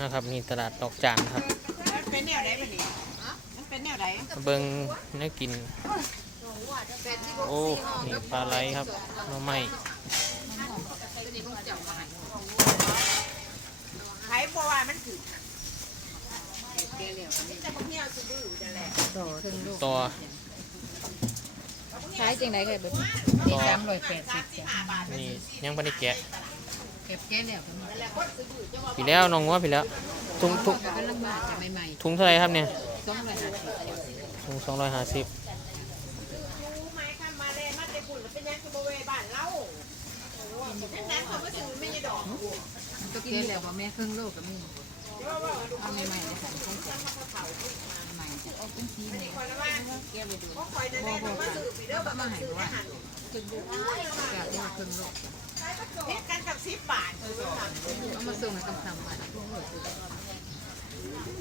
นะครับนี่ตลาดดอกจานครับมันเป็นแนวไหนบัดนี้มันเป็นแนวไหนมาเบิงเนื้อกิน โอ้นี่ปลาไหลครับหน่อไม้ขายเพราะว่ามันถือต่อขายจังได๋ก็เบิดต่อสามร้อยแปดสิบจ้ะนี่ยังไม่ได้แกะ เก็บแก้แล้วก็มีปีแล้วน้องงัวปีแล้ว ถุงถุงก็กำลังมาจะใหม่ถุงเท่าไหรครับเนี่ย ๆต้องเลยหาสิบถุงสองร้อยห้าสิบรู้ไหมข้ามมาเลยมาแต่ปุ่นเป็นยังคือบ่เวบ้านเรานั่นนั้นเขาก็ซื้อไม่ใช่ดอกมันก็แก้แล้วว่าแม่ครึ่งโลก็มีเอาใหม่ๆเลยค่ะต้องใส่ใหม่จะเอาเป็นสีนี่คนละว่าแก้ไปดูพวกคอยนั่นแหละมาซื้อไปเด้อก็มาให้ว่าครึ่งโลกะที่ว่าครึ่งโลกเฮ็ดกันกับ10บาทคือว่า เอามา ส่งให้คำคำมา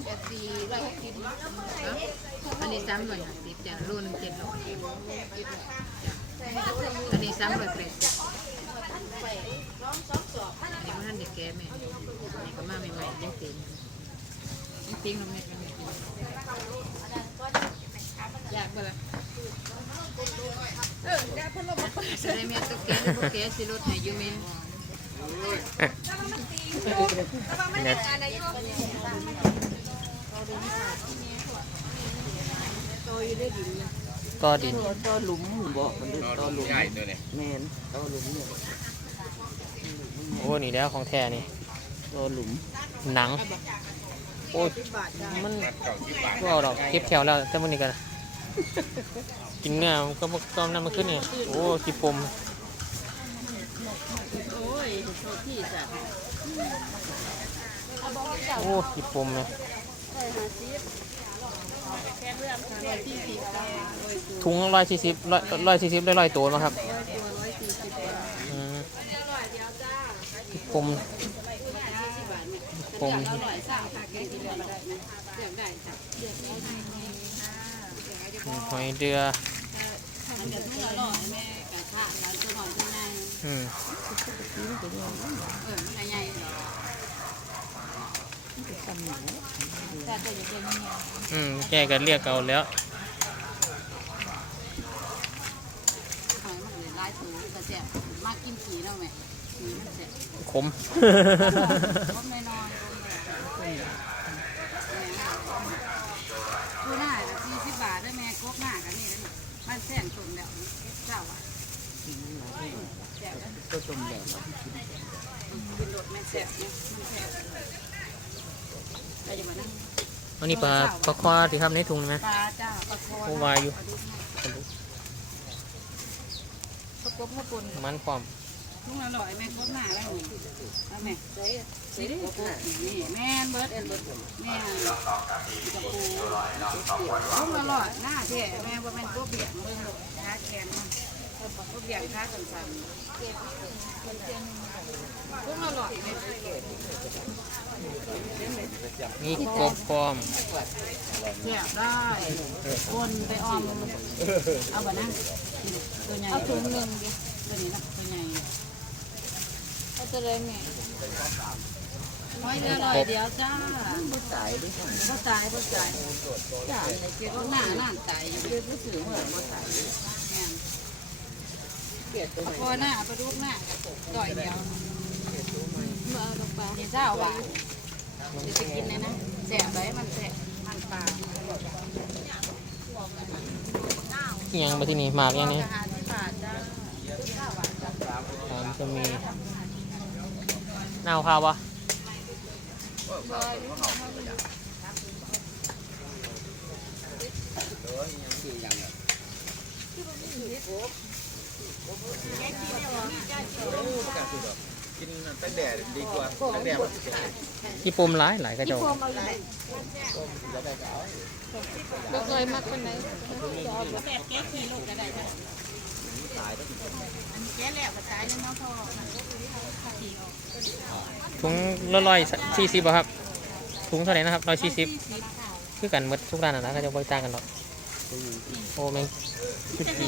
แปดสี่ร้อยหกสิบอันนี้สามร้อยห้าสิบจ้ะโลนึงเจ็ดร้อยอันนี้สามร้อยแปดสิบอันนี้มันท่านเด็กแก่แม่อันนี้ก็มาใหม่ๆยังติงยังติงลงเม็ดลงเม็ดอยากเบ่ล่ะเออได้พัดลมมาเปิดได้แม่ตุ๊กแกหรือบ่แกสิรถให้อยู่แม่ เนี่ยต่อดินต่อหลุมหมุนบ่มันเป็นต่อหลุมใหญ่ตัวนี้แมนต่อหลุมเนี่ยโอ้นี่แล้วของแท้นี่ต่อหลุมหนัง โอ้ยมันก็เอาดอกเก็บแถวแล้วแต่มันนี่กันกินเนื้อมันก็บ่ก็นั่นมันขึ้นเนี่ยโอ้กีปมโอ้ยโทษที่จ้ะโอ้กีปมเนี่ยถุงร้อยสี่สิบร้อยร้อยสี่สิบร้อยร้อยตัวมั้งครับอืมกีปมปมอร่อยสาวค่ะแกกินแล้วได้เลือกได้จ้ะหอยเดืออันเดียวทุกอร่อยแม่ กะทะแล้วตัวหน่อยที่นั่นอืมเออมันใหญ่เหรอแต่ตัวจะเป็นยังไงอืมแกก็เรียกเอาแล้วหอยมันเลยลายสูงแต่แซ่บมากกินผีแล้วแม่ผีมันแซ่บขม ลดน้อยๆกูหน้าก็สี่สิบบาทด้วยแม่กบหน้ากันนี่มันแสนตุนแล้วเจ้าอะแซ่บ ก็ต้มแดด กินรถแม่แซ่บเนี่ยมันแซ่บไปจะมานั่ง อันนี้ปลาปลาควาที่ครับในถุงไหมปลาจ้าปลาโคโอ้วายอยู่ปลากบมาปนมันพร้อมลุงอร่อยแม่กบหน้าแล้วนี่เอาแม่ใส่ใส่ดิกบนี่แม่นเบิร์ดเอ็นเบิร์ดแม่นกับปูลุงอร่อยหน้าแท้แม่ว่าแม่นกบเบียดมันเลยค้าแขนมัน กบเบียดค้าสั่นๆลุงอร่อยแม่นี่กบพร้อมแซ่บได้คนไปออม เอาบ่นะตัวใหญ่เอาถุงหนึ่งดิตัวนี้นะตัวใหญ่เอาตัวเล็กนี่ร้อยเดียวร้อยเดียวจ้าผู้ตายด้วยกันก็ตายก็ตายจ้าในเกียรก็หน้าหน้าตายอยู่เกียรผู้สื่อว่าบ่ตายแม่นเกียรตัวเอาไหน พอหน้าเอาไปรูปหน้าต่อยเดียวเมื่อเอาลงปนี่เจ้าหวานเดี๋ยวจะกินเลยนะแสบไว้มันแสบมันปลายังมาที่นี่มากอย่างนี้อาหารที่ป่าข้าวหวานจ้าตามจะมีนาวข้าวปะ กินตั้งแดดดีกว่าตั้งแดดมันกี่ปมหลายหลายกระจกบ่เคยมักคนไหนแม่แก้ขี้ลูกก็ได้จ้ะแก้แล้วก็ตายแล้วเนาะพ่อถุงละร้อยสี่สิบครับถุงเท่าไหร่นะครับร้อยสี่สิบคือกันหมดทุกร้านนะนะก็จะบริจางกันหรอก โอ้แมงจุดจี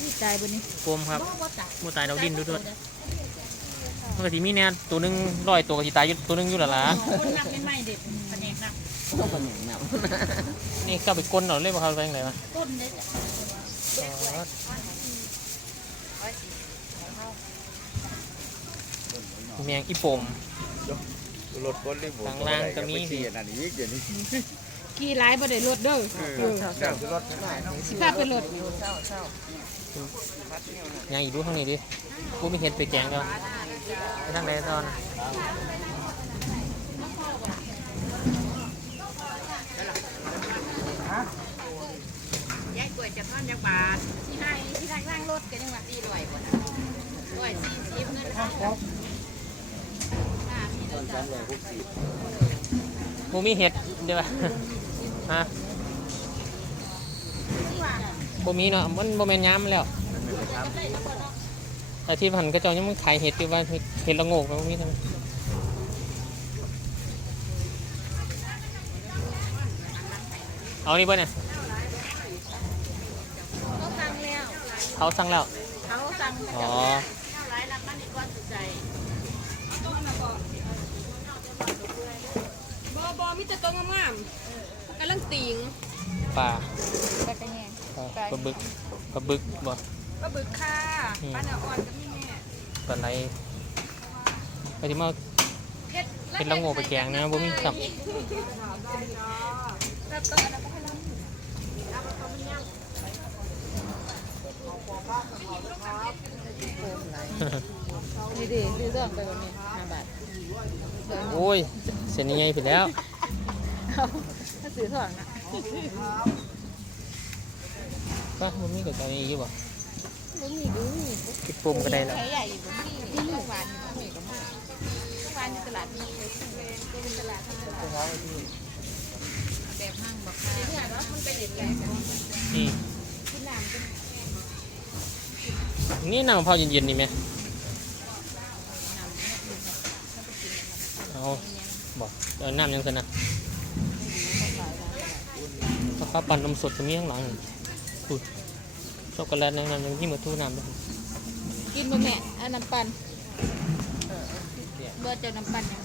นี่ตายบนนี้ปมครับมูตายเราดิ้นดูด้วยมันก็สิมีแน่ตัวหนึงร้อยตัวก็สิตายอยู่ตัวหนึงอยู่และล่ะคนนับไม่ไม่เด็ดแผนกนับก็คนอย่างนั้นนี่ก็ไปก้นเอาเลยบ่ครับไปจังไดวะต้นเด็ดแมงอีปมรถคนรีบข้างล่างก็มีขี่อันนี้เดี๋ยวนี้ ขี่หลายบ่ได้รถเด้อเออเดี๋ยวรถได้เนาะสิพาไปรถยังอีกดูข้างนี้ดิกูมีเห็ดไปแกงแล้วไปทางใดตอนยายกล้วยจะทอนจักบาทที่ให้ที่ทางล่างรถกันยังว่าสี่ร้อยคนร้อยสี่สิบเงินเขากูมีเห็ดเดี๋ยว ฮะบ่มีเนาะมันบ่แม่นย้ำแล้วแต่ที่ผ่านก็เจ้ายังมันขายเห็ดอยู่ว่าเห็ดละโงกแล้วบ่มีทำไมเอานี่เบ่เนี่ยเขาสั่งแล้วเขาสั่งแล้วเขาสั่งอ๋อหลายรับมันอีกว่าสุดใจบอบอมีแต่ตัวงามๆ กำลังติงปลาปลากระแยงปลาปลาบึกปลาบึกบ่ปลาบึกค่ะปลาเนื้ออ่อนก็มีแม่ปลาไหลไปที่มาเห็ดละโงกไปแกงนะบ่มีครับแต่ตัวนั้นก็ให้เรานี่ดิซื้อดอกไปวันนี้ห้าบาทโอ้ยเส้นนี้ใหญ่ไปแล้ว ถ้าซื้อสองนะก็มันมีกับตัวนี้อยู่บ่ไม่มีดูนี่คิดปุ่มก็ได้แล้วใช้ใหญ่อยู่บนที่ที่เมื่อวานอยู่ที่เมื่อวานอยู่ตลาดมีไปซื้อเป็นตลาดที่ตลาดแบบห้างบอกค่ะที่ไหนวะมันเป็นอย่างไรกันนี่ที่น้ำเป็นนี่น้ำมะพร้าวเย็นๆนี่ไหมเอาบอกเอาน้ำยังสนะ ข้าวปั่นนมสดจะมีข้างหลังนี่อุ้ยช็อกโกแลตในนั้นยังที่มาทู่น้ำด้วยกินบะแม่อันน้ำปั่นเบอร์เจ้าน้ำปั่นเนี่ย